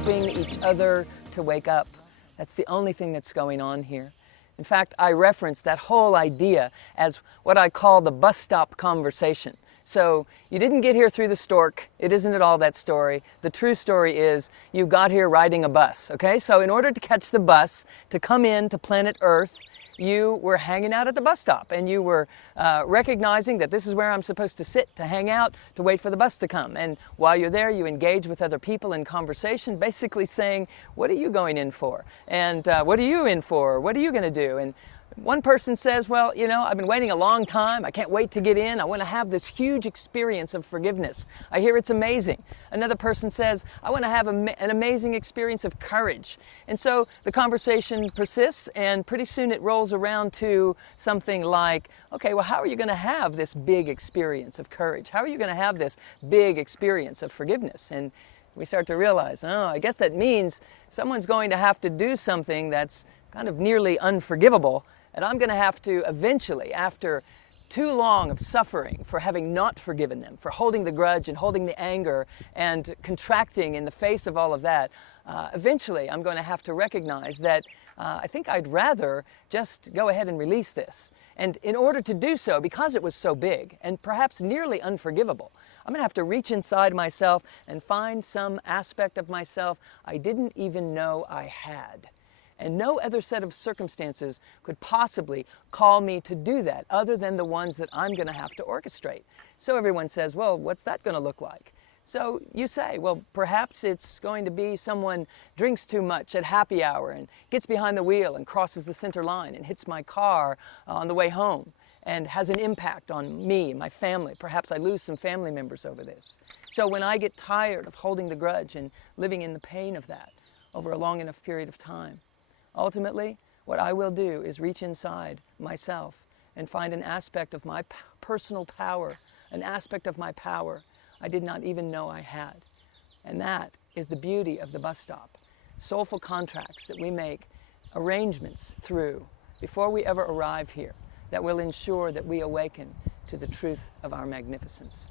helping each other to wake up. That's the only thing that's going on here. In fact, I reference that whole idea as what I call the bus stop conversation. So you didn't get here through the stork. It isn't at all that story. The true story is you got here riding a bus, okay? So in order to catch the bus, to come in to planet Earth, you were hanging out at the bus stop and you were recognizing that this is where I'm supposed to sit, to hang out, to wait for the bus to come. And while you're there, you engage with other people in conversation, basically saying, what are you going in for? And what are you in for? What are you going to do? And one person says, well, you know, I've been waiting a long time. I can't wait to get in. I want to have this huge experience of forgiveness. I hear it's amazing. Another person says, I want to have an amazing experience of courage. And so the conversation persists, and pretty soon it rolls around to something like, okay, well, how are you going to have this big experience of courage? How are you going to have this big experience of forgiveness? And we start to realize, oh, I guess that means someone's going to have to do something that's kind of nearly unforgivable. And I'm going to have to eventually, after too long of suffering for having not forgiven them, for holding the grudge and holding the anger and contracting in the face of all of that, eventually I'm going to have to recognize that I think I'd rather just go ahead and release this. And in order to do so, because it was so big and perhaps nearly unforgivable, I'm going to have to reach inside myself and find some aspect of myself I didn't even know I had. And no other set of circumstances could possibly call me to do that other than the ones that I'm going to have to orchestrate. So everyone says, well, what's that going to look like? So you say, well, perhaps it's going to be someone drinks too much at happy hour and gets behind the wheel and crosses the center line and hits my car on the way home and has an impact on me, my family. Perhaps I lose some family members over this. So when I get tired of holding the grudge and living in the pain of that over a long enough period of time, ultimately, what I will do is reach inside myself and find an aspect of my personal power, an aspect of my power I did not even know I had. And that is the beauty of the bus stop. Soulful contracts that we make, arrangements through before we ever arrive here that will ensure that we awaken to the truth of our magnificence.